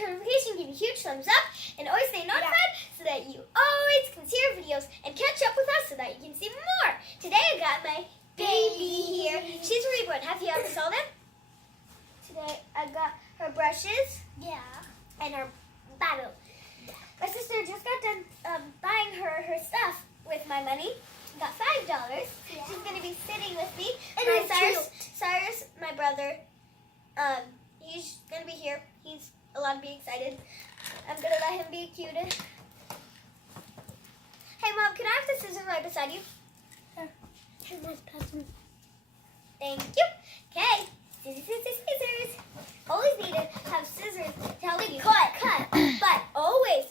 the notification, give a huge thumbs up, and always stay notified so that you always can see our videos and catch up with us so that you can see more. Today I got my baby here. She's reborn. Have you ever saw them? Today I got her brushes. Yeah. And her bottle. My sister just got done buying her stuff with my money. Got $5. Yeah. She's gonna be sitting with me. And Cyrus, my brother, he's gonna be here. He's allowed to be excited. I'm gonna let him be cute. Hey Mom, can I have the scissors right beside you? Sure. Thank you. Okay. Scissors. Always need to have scissors to help you cut. But always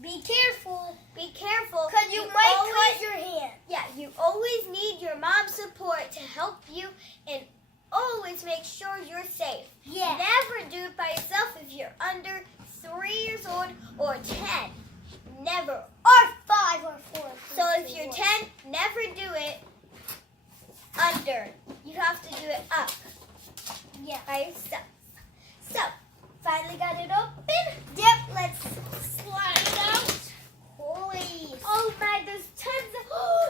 be careful. Be careful. Because you might cut your hand. Yeah, you always need your mom's support to help you, and always make sure you're safe. Yeah. Never do it by yourself if you're under 3 years old or 10. Never. Or 5 or 4. So if you're 10, never do it under. You have to do it up. Yeah. By yourself. So, finally got it open. Yep, let's slide it out. Holy. Oh my, there's tons of...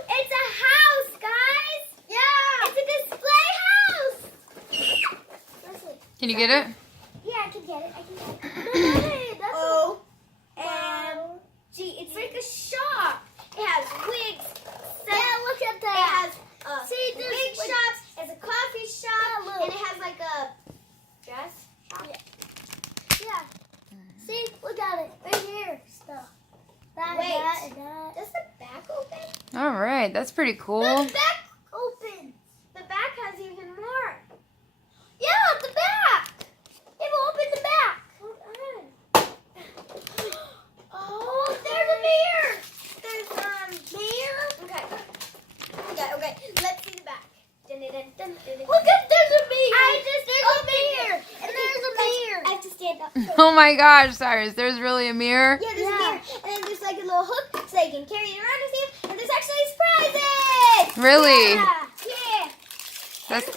it's a house, guys. Yeah. It's a display house. Can you get it? Yeah, I can get it. No, OMG. It's like a shop. It has wigs. Yeah, look at that. It has wig shops. It's a coffee shop. And it has like a dress shop. Yeah. See, look at it. Right here. Stuff. Wait. Does the back open? All right, that's pretty cool. The back opens. The back has even more. Yeah, the back. It will open the back. Hold on. Oh, there's a mirror. There's mirror. Okay. Let's see the back. Look at there's a mirror. There's a mirror. And there's a mirror. I have to stand up. Oh my gosh, Cyrus, there's really a mirror? Yeah, there's a mirror. And then there's like a little hook so you can carry it around with you. And there's actually prizes. Really? Yeah. That's...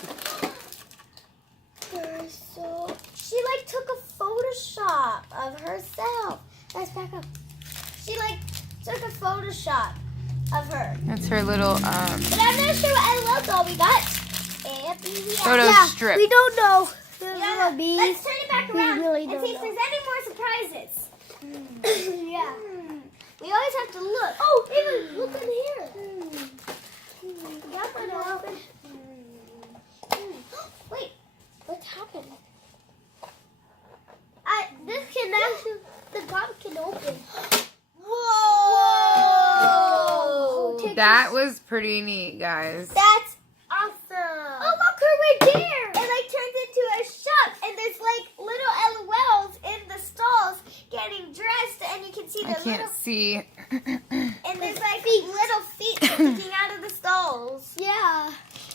She like took a Photoshop of herself. Guys, back up. She like took a Photoshop of her. That's her little But I'm not sure what LOL we got. photo strip. We don't know. Let's turn it back around and see if there's any more surprises. Yeah. We always have to look. Oh, even look in here. Yep, I know. Wait, what's happened? This can actually, the top can open. Whoa! That was pretty neat, guys. That's awesome. Oh, look, her right there. It like turns into a shop, and there's like little LOLs in the stalls getting dressed, and you can see the I can't see. And there's like little feet sticking out of the stalls. Yeah.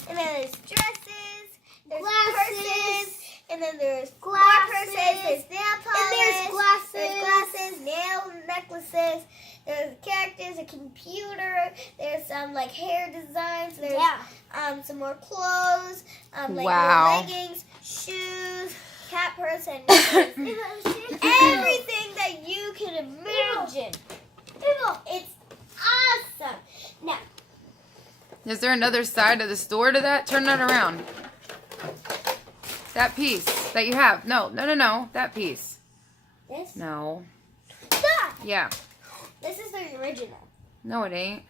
And then there's dresses, there's purses, and then there's more purses, there's nail polish, and there's glasses, nail necklaces, there's characters, a computer, there's some like hair designs, there's some more clothes, like little leggings, shoes, cat purse, and everything that you can imagine. It's awesome. Now, Is there another side of the store to that? Turn that around. That piece that you have. No. That piece. this? No. That! Yeah. This is the original. No, it ain't.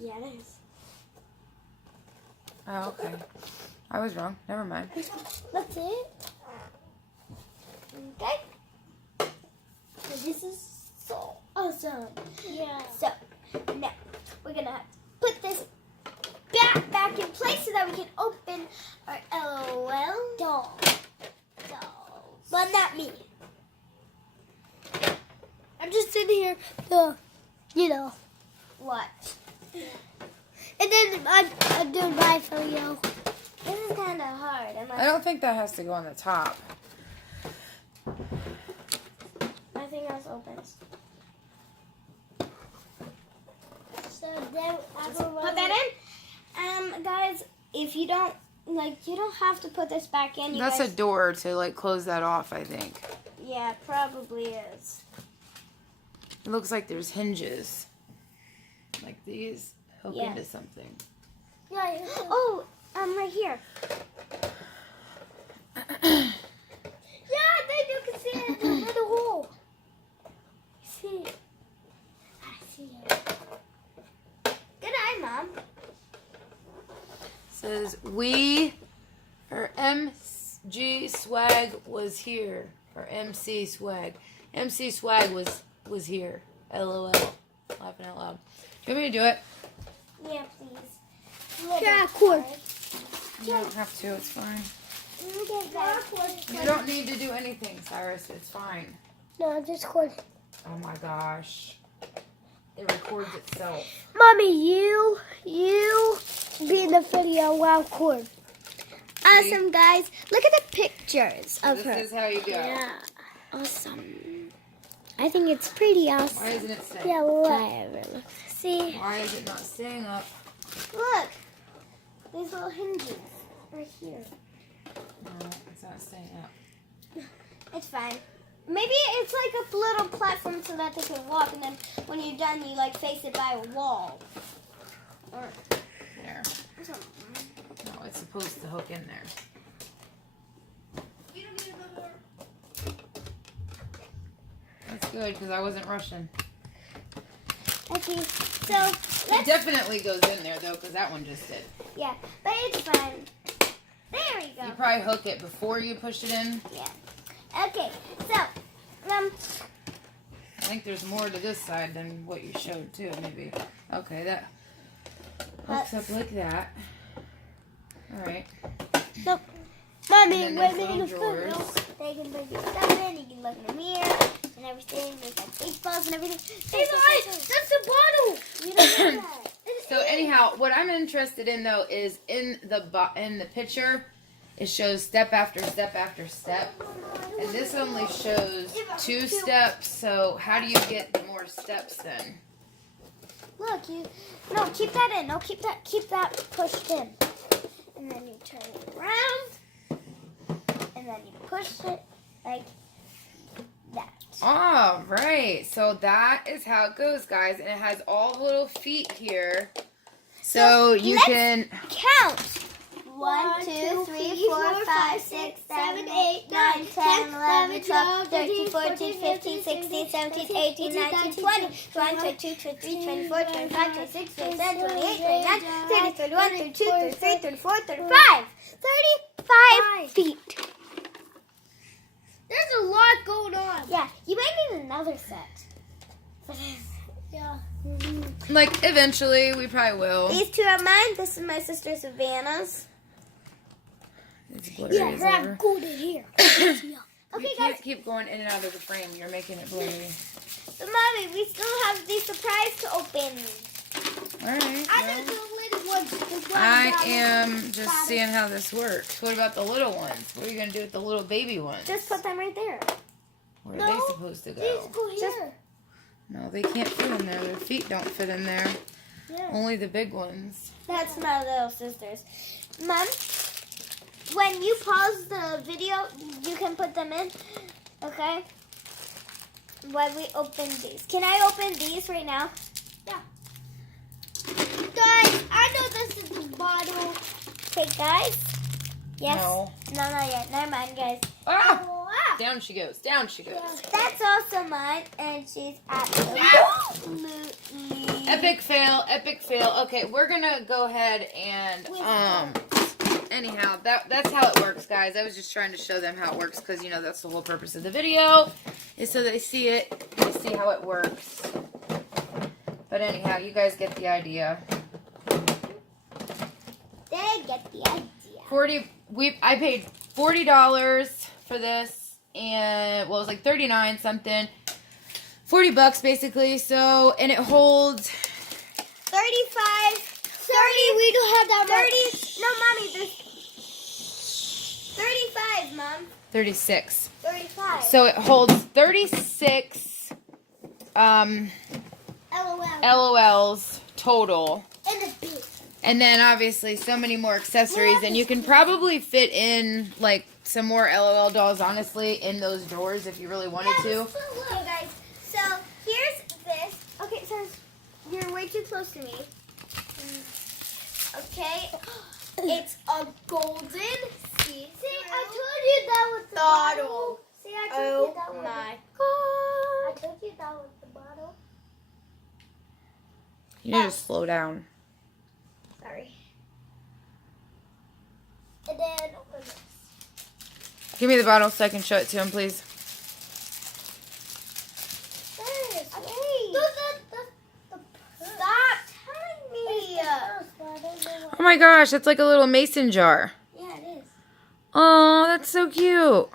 Yeah, it is. Oh, okay. I was wrong. Never mind. That's it. Okay. So this is so awesome. Yeah. So now we're gonna put this back in place so that we can open our LOL dolls. But not me. I'm just sitting here to, what? And then I'm doing my for you. This is kind of hard. I don't think that has to go on the top. Nothing else opens. So then put that in. Guys, if you don't you don't have to put this back in. That's a door to close that off, I think. Yeah. Yeah, it probably is. It looks like there's hinges. Like these hook Yeah. into something. Yeah. Oh, right here. Yeah, then you can see it in the little hole. See? I see it. Good eye, Mom. Says or MG swag was here. Or MC swag. MC swag was here. LOL. Laughing out loud. Do you want me to do it? Yeah, please. Yeah, cord. You don't have to, it's fine. Okay, You don't need to do anything, Cyrus. It's fine. No, just cord. Oh my gosh. It records itself. Mommy, you be in the video while cord. Awesome, guys. Look at the pictures So of this her. is how you go. Yeah. Awesome. I think it's pretty awesome. Why isn't it staying? Yeah, look. Whatever. See? Why is it not staying up? Look. These little hinges right here. No, it's not staying up. It's fine. Maybe it's like a little platform so that they can walk, and then when you're done, you like face it by a wall. Or There. something. No, it's supposed to hook in there. That's good because I wasn't rushing. Okay, so It let's. definitely goes in there though because that one just did. Yeah, but it's fine. There we go. You probably hook it before you push it in. Yeah. Okay, so I think there's more to this side than what you showed too, maybe. Okay, that hooks up like that. Alright. Nope. Mommy, And then wait a there's minute. little drawers. They can put your stuff in, you can look in the mirror and everything. There's like baseballs and everything. That's the bottle. You don't know that. So anyhow, what I'm interested in though is in the picture, it shows step after step after step, and this only shows 2 steps. So how do you get more steps then? Look, no, keep that in. No, keep that pushed in, and then you turn it around, and then you push it like that. All right, so that is how it goes, guys, and it has all the little feet here, so you let's can count. 1, 2, 3, 4, 5, 6, 7, 8, 9, 10, 11, 12, 13, 14, 15, 16, 17, 18, 19, 20, 21, 22, 23, 24, 25, 26, 27, 28, 29, 30, 31, 32, 33, 34, 35. 35 feet. There's a lot going on. Yeah, you might need another set. Yeah. like eventually we probably will. These 2 are mine. This is my sister Savannah's. It's blurry Yeah, as grab ever. gold in here. Okay, You guys. can't keep going in and out of the frame. You're making it blurry. So, Mommy, we still have the surprise to open. All right. I well, know the little ones. I am just seeing how this works. What about the little ones? What are you going to do with the little baby ones? Just put them right there. Where are they No, supposed to These go? go here. No, they can't fit in there. Their feet don't fit in there. Yeah. Only the big ones. That's my little sisters. Mom, when you pause the video, you can put them in, okay? When we open these. Can I open these right now? Guys, I know this is the bottle. Okay, guys? Yes? No. No, not yet. Never mind, guys. Ah! Ah. Down she goes. Down she goes. That's also mine, and she's absolutely... Epic fail. Epic fail. Okay, we're going to go ahead and anyhow, that's how it works, guys. I was just trying to show them how it works because, you know, that's the whole purpose of the video is so they see it, they see how it works. But anyhow, you guys get the idea. They get the idea. I paid $40 for this, and well, it was like 39 something. $40 basically. So, and it holds 35. 30. We don't have that 30. much. No, Mommy, there's 35, Mom. 36. 35. So it holds 36 LOL. LOLs total. And it's big. And then obviously so many more accessories, and you can probably fit in like some more LOL dolls, honestly, in those drawers if you really wanted to. Okay, guys. So here's this. Okay, so you're way too close to me. Okay, it's a golden see. See, I told you that was the bottle. See, I told you that was. Oh my I told you that was the bottle. You need to slow down. Sorry. And then open this. Give me the bottle so I can show it to him, please. This. Stop telling me. Oh my gosh, that's like a little mason jar. Yeah, it is. Oh, that's so cute.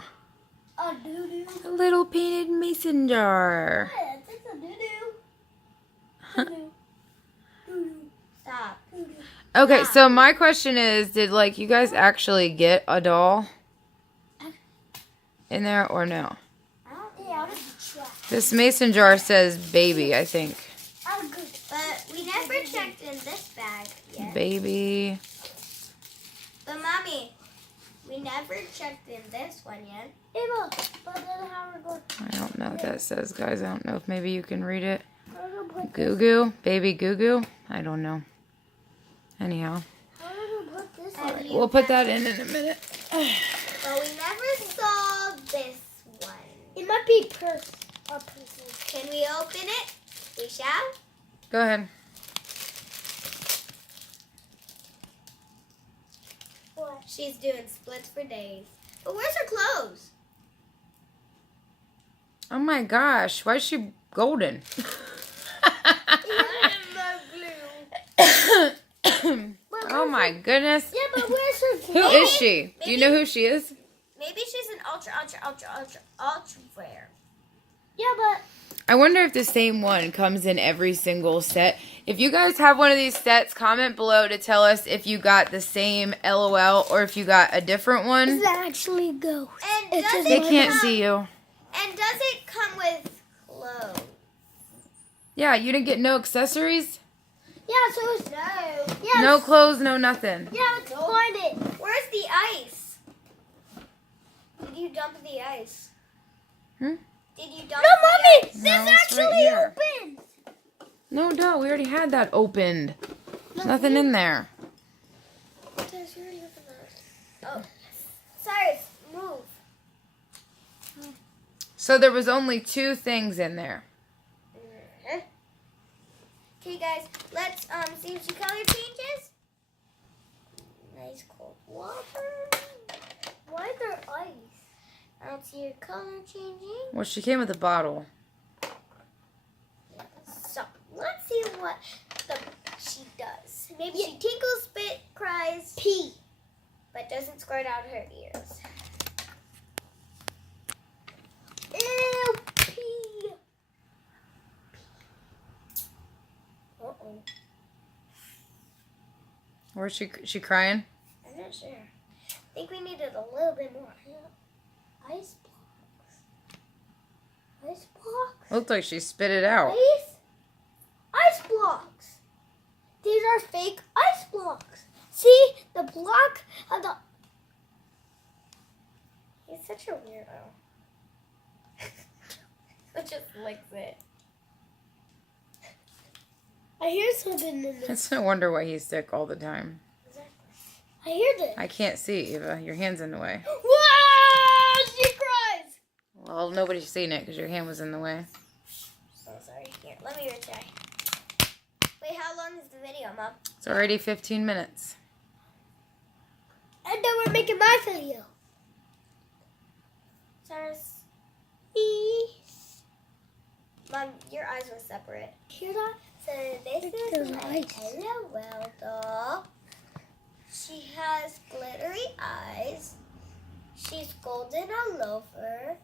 A doo-doo. A little painted mason jar. Yes, it's a doo-doo. Doo-doo. Doo-doo. Stop. Doo-doo. Okay, so my question is, did like you guys actually get a doll in there or no? Yeah, I'll just try. This mason jar says baby, I think. I'll go. But we never checked in this bag yet. Baby. But mommy, we never checked in this one yet. Ava, but then how we're going I don't know what that says, guys. I don't know if maybe you can read it. to put Goo goo? Baby goo goo? I don't know. Anyhow, how do we put this And on? you- we'll put that in a minute. But we never saw this one. It might be purse or pieces. Can we open it? We shall. Go ahead. What? She's doing splits for days. But where's her clothes? Oh my gosh, why is she golden? Oh my goodness. Yeah, but where's her Who glove? is she? Do you know who she is? Maybe she's an ultra rare. Yeah, but I wonder if the same one comes in every single set. If you guys have one of these sets, comment below to tell us if you got the same LOL or if you got a different does one. it actually go? And It's does a- They it can't come, see you. And does it come with clothes? Yeah, you didn't get no accessories? Yeah, so it's No. yeah. No clothes, no nothing. Yeah, let's find it. Where's the ice? Did you dump the ice? Hmm? Did you dump No, the mommy, ice? this No, it's right actually here. opens. No, duh, we already had that opened. There's nothing in there. Oh, Cyrus, move. So there was only 2 things in there. Okay, guys, let's see if she color changes. Nice cold water. Why is there ice? I don't see her color changing. Well, she came with a bottle. So let's see what she does. Maybe she tinkles, spit, cries, Pee. but doesn't squirt out her ears. Ew, pee. Uh-oh. Where's she crying? I'm not sure. I think we needed a little bit more. Ice blocks. Ice blocks. Looked like she spit it out. Ice blocks. These are fake ice blocks. See the block of the. He's such a weirdo. It just licks it. I hear something in this. It's no wonder why he's sick all the time. I hear this. I can't see, Eva. Your hand's in the way. Whoa! She cries. Well, nobody's seen it because your hand was in the way. So sorry. Here, let me retry. Wait, how long is the video, Mom? It's already 15 minutes. And then we're making my video. Cyrus. Me. Mom, your eyes were separate. Hear that? So this Those is my eyes. LOL doll. She has glittery eyes. She's golden all over.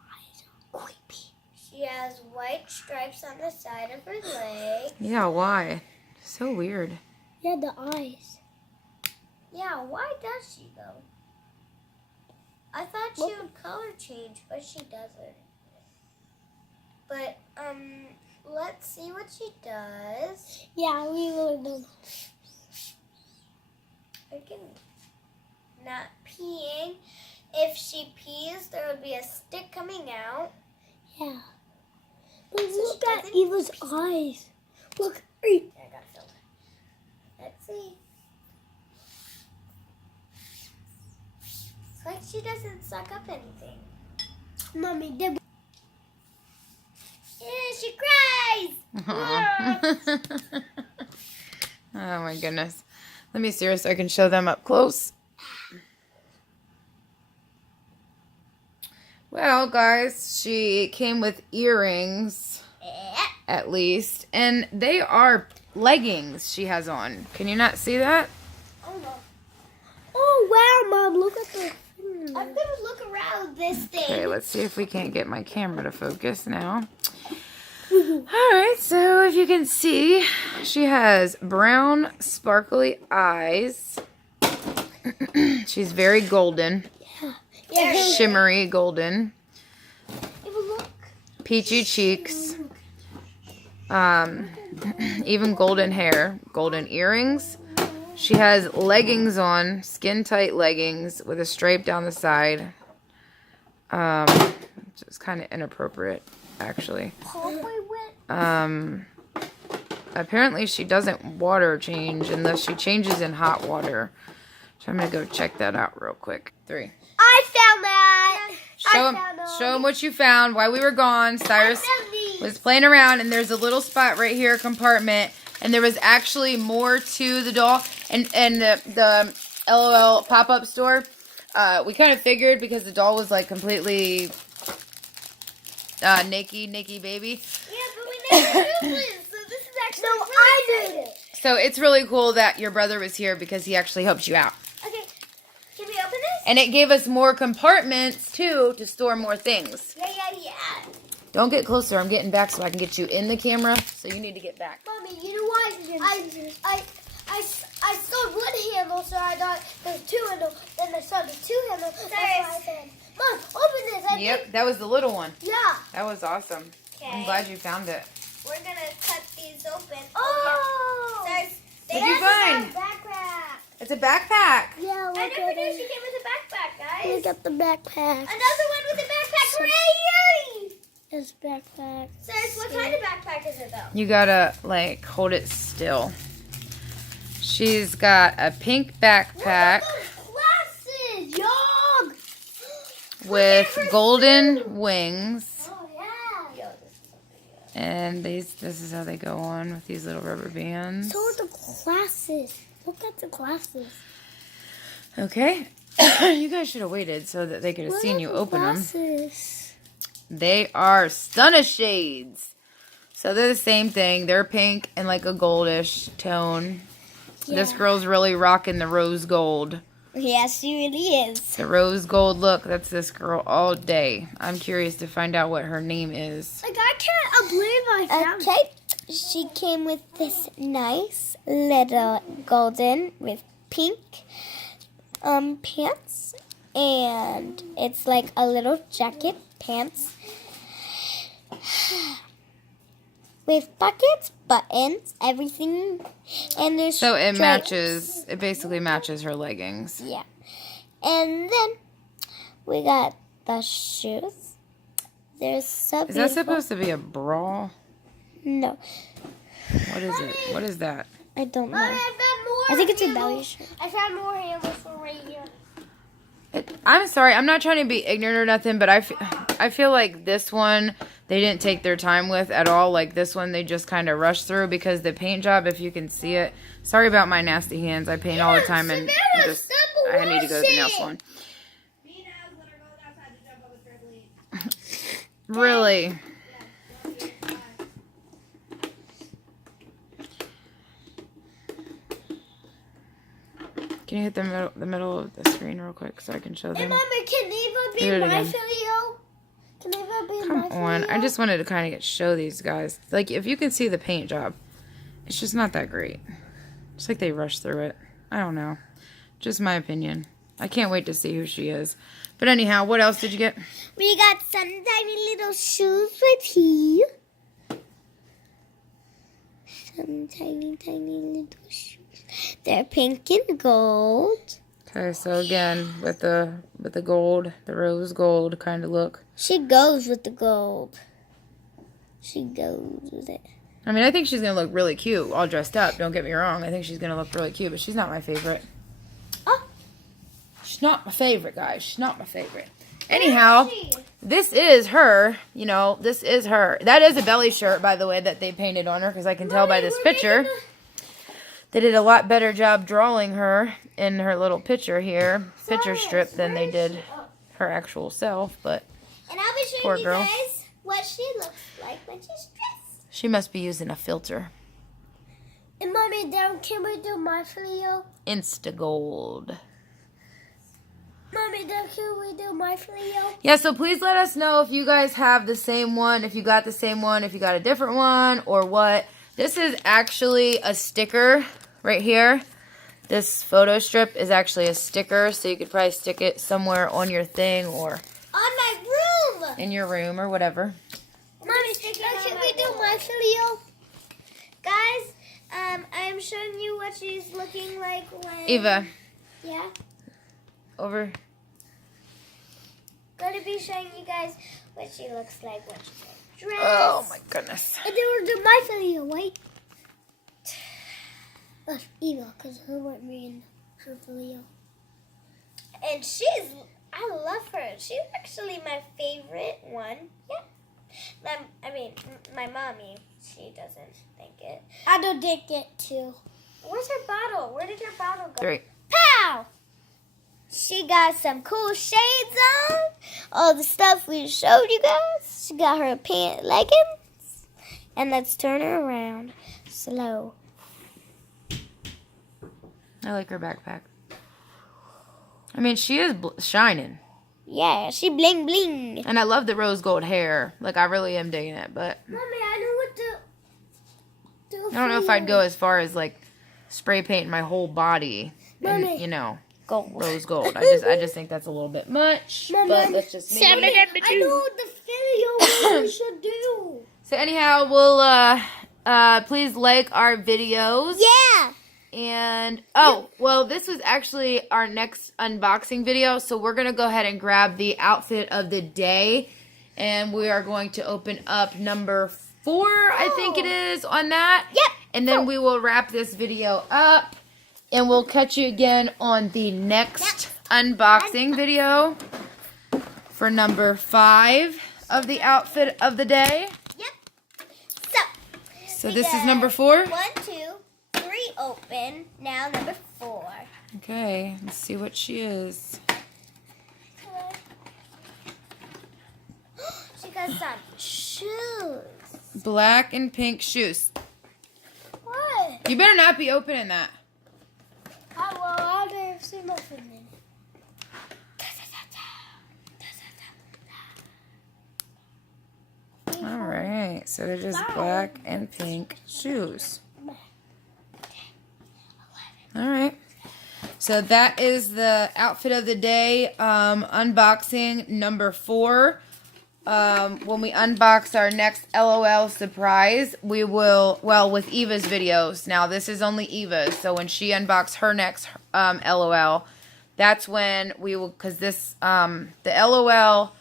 Eyes are creepy. She has white stripes on the side of her leg. Yeah, why? So weird. Yeah, the eyes. Yeah, why does she though? I thought she would color change, but she doesn't. But let's see what she does. Yeah, we really don't. I can. not peeing. If she pees, there would be a stick coming out. Yeah. But So look she at doesn't Eva's eyes. Look. Hey. I gotta film it. Let's see. It's like she doesn't suck up anything. Mommy, did She cries! Oh my goodness. Let me see her so I can show them up close. Well, guys, she came with earrings, at least. And they are leggings she has on. Can you not see that? Oh no. Oh wow, Mom, look at the. I'm gonna look around this thing. Okay, let's see if we can't get my camera to focus now. Alright, so if you can see, she has brown, sparkly eyes. She's very golden. Yeah. Shimmery golden. Eva, look. Peachy cheeks. Even golden hair. Golden earrings. She has leggings on. Skin tight leggings with a stripe down the side. It's kind of inappropriate, actually. Apparently she doesn't water change unless she changes in hot water. So I'm going to go check that out real quick. 3. I found that. Show them what you found while we were gone. Cyrus was playing around, and there's a little spot right here, compartment, and there was actually more to the doll. And the LOL pop-up store, we kind of figured because the doll was like completely naked baby. Yeah, but we never knew this, so this is actually No, really I good. did it. So it's really cool that your brother was here because he actually helped you out. Okay, can we open this? And it gave us more compartments, too, to store more things. Yeah. Don't get closer. I'm getting back so I can get you in the camera. So you need to get back. Mommy, you know what? I saw one handle, so I thought there's 2 handles. Then I saw the 2 handles. That's why I said, Mom, open this. Yep, that was the little one. Yeah. That was awesome. I'm Okay. glad you found it. We're gonna cut these open. Oh. Yeah. What'd you find? Backpack. It's a backpack. Yeah, I look never at knew it. she came with a backpack, guys. Look at the backpack. Another one with a backpack right here. This backpack. Says, what kind of backpack is it though? You gotta, like, hold it still. She's got a pink backpack Glasses, Yog. with golden wings. Oh yeah. And this is how they go on with these little rubber bands. So are the glasses. Look at the glasses. Okay. You guys should have waited so that they could have seen you open them. Glasses. They are Stunna shades. So they're the same thing. They're pink and like a goldish tone. Yeah. This girl's really rocking the rose gold. Yeah, she really is. The rose gold look. That's this girl all day. I'm curious to find out what her name is. Like I can't believe I found it. Okay, she came with this nice little golden with pink pants, and it's like a little jacket pants with pockets, buttons, everything, and there's So it stripes. matches. It basically matches her leggings. Yeah, and then we got the shoes. They're so Is beautiful. that supposed to be a bra? No, What is it? What is that? I don't know. I found more. I think it's a handles. belly shirt. I found more handles for right here. I'm sorry. I'm not trying to be ignorant or nothing, but I feel like this one they didn't take their time with at all. Like this one they just kind of rushed through because the paint job, if you can see it. Sorry about my nasty hands. I paint all the time and just I need to go to the nail salon. Really? Can you hit the middle of the screen real quick so I can show Hey, them? Mommy, can Eva be Do it my again. video? Can Eva be Come my on. video? I just wanted to kind of show these guys. Like, if you can see the paint job, it's just not that great. It's like they rushed through it. I don't know. Just my opinion. I can't wait to see who she is. But anyhow, what else did you get? We got some tiny little shoes right here. Some tiny little shoes. They're pink and gold. Okay, so again, with the gold, the rose gold kind of look. She goes with the gold. She goes with it. I mean, I think she's going to look really cute all dressed up. Don't get me wrong. I think she's going to look really cute, but she's not my favorite. Oh. She's not my favorite, guys. She's not my favorite. Anyhow, this is her. You know, this is her. That is a belly shirt, by the way, that they painted on her, because I can tell by this picture. They did a lot better job drawing her in her little picture here, picture strip, than they did her actual self, but And I'll be poor showing you girl. guys what she looks like when she's dressed. She must be using a filter. And Mommy, Dad, can we do my video? Instagold. Mommy, Dad, can we do my video? Yeah, so please let us know if you guys have the same one, if you got the same one, if you got a different one, or what. This is actually a sticker right here. This photo strip is actually a sticker, so you could probably stick it somewhere on your thing or On my room. in your room or whatever. Mommy, can we do my video? Guys, I'm showing you what she's looking like when... Eva, Yeah? over. Gonna be showing you guys what she looks like when she's dressed. Oh my goodness. And then we'll do my video, wait. That's Eva, because her went me in her video. And I love her. She's actually my favorite one. Yeah. My mommy, she doesn't think it. I don't think it too. Where's her bottle? Where did your bottle go? 3. Pow! She got some cool shades on. All the stuff we showed you guys. She got her pant leggings. And let's turn her around slow. I like her backpack. I mean, she is shining. Yeah, she bling bling. And I love the rose gold hair. Like, I really am digging it, but Mommy, I know what to do. I don't know if I'd go as far as, like, spray painting my whole body. And, Mommy. you know, Gold. rose gold. I just think that's a little bit much. Mommy. But that's just me. I know what the video we should do. So anyhow, we'll please like our videos. Yeah. And oh, well, this was actually our next unboxing video, so we're gonna go ahead and grab the outfit of the day, and we are going to open up number 4, I think it is, on that. Yep. And then we will wrap this video up, and we'll catch you again on the next unboxing video for number 5 of the outfit of the day. Yep. So this is number 4. 1, 2, 3 open. Now number 4. Okay, let's see what she is. She got some shoes. Black and pink shoes. What? You better not be opening that. I've never seen nothing in it. Alright, so they're just black and pink shoes. Alright. So that is the outfit of the day, unboxing number 4. When we unbox our next LOL surprise, we will, well, with Eva's videos. Now, this is only Eva's, so when she unboxes her next LOL, that's when we will, because this, the LOL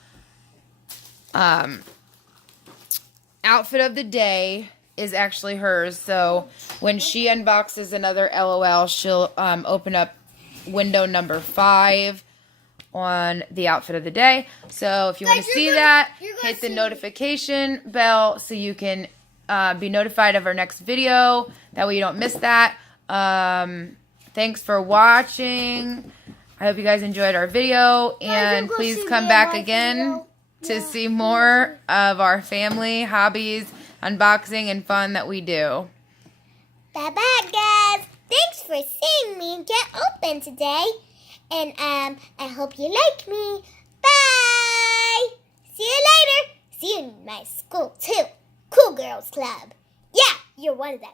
outfit of the day is actually hers. So when she unboxes another LOL, she'll open up window number 5 on the outfit of the day. So if you want to see that, hit the notification bell so you can be notified of our next video. That way you don't miss that. Thanks for watching. I hope you guys enjoyed our video, and please come back again to see more of our family hobbies, unboxing, and fun that we do. Bye-bye, guys. Thanks for seeing me get open today. And I hope you like me. Bye. See you later. See you in my school, too. Cool Girls Club. Yeah, you're one of them.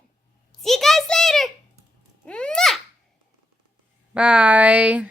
See you guys later. Mwah. Bye.